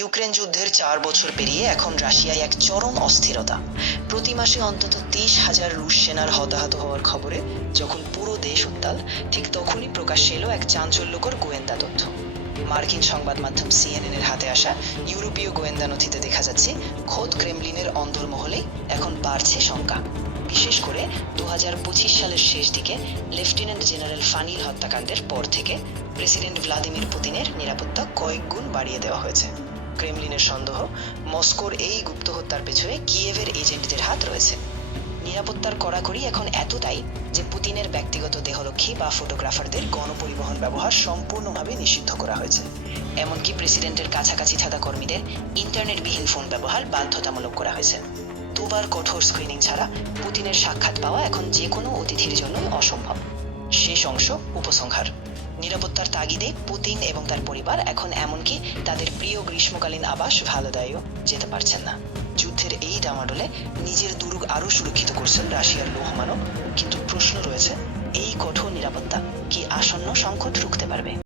Ukraine যুদ্ধের 4 বছর পেরিয়ে এখন রাশিয়ায় এক চরম অস্থিরতা। প্রতি মাসে অন্তত 30,000 রুশ সেনার হতাহত হওয়ার খবরে যখন পুরো দেশ উত্তাল, ঠিক তখনই প্রকাশ্যে এলো এক চাঞ্চল্যকর গোয়েন্দা তথ্য। মার্কিন সংবাদ মাধ্যম সিএনএন-এর হাতে আসা ইউরোপীয় গোয়েন্দা নথিতে দেখা যাচ্ছে খোদ ক্রেমলিনের অন্দরমহলেই এখন বাড়ছে শঙ্কা। বিশেষ করে 2025 সালের শেষ দিকে লেফটেন্যান্ট জেনারেল ফানিল হত্যাকাণ্ডের পর থেকে প্রেসিডেন্ট ভ্লাদিমির পুতিনের নিরাপত্তা কয়েক গুণ বাড়িয়ে দেওয়া হয়েছে। ক্রেমলিনের সন্দেহ, মস্কোর এই গুপ্ত হত্যার পেছনে কিয়েভের এজেন্টদের হাত রয়েছে। নিরাপত্তার কড়াকড়ি এখন এতটাই যে পুতিনের ব্যক্তিগত দেহরক্ষী বা ফটোগ্রাফারদের গণপরিবহন ব্যবহার সম্পূর্ণভাবে নিষিদ্ধ করা হয়েছে। এমনকি প্রেসিডেন্টের কাছাকাছি থাকা কর্মীদের ইন্টারনেটবিহীন ফোন ব্যবহার বাধ্যতামূলক করা হয়েছে। দুবার কঠোর স্ক্রিনিং ছাড়া পুতিনের সাক্ষাৎ পাওয়া এখন যে কোনো অতিথির জন্যই অসম্ভব। শেষ অংশ উপসংহার। নিরাপত্তার তাগিদে পুতিন এবং তার পরিবার এখন এমনকি তাদের প্রিয় গ্রীষ্মকালীন আবাস ভালোদায়ও যেতে পারছেন না। যুদ্ধের এই ডামাডোলে নিজের দুর্গ আরও সুরক্ষিত করছেন রাশিয়ার লৌহমানব, কিন্তু প্রশ্ন রয়েছে, এই কঠোর নিরাপত্তা কি আসন্ন সংকট রুখতে পারবে?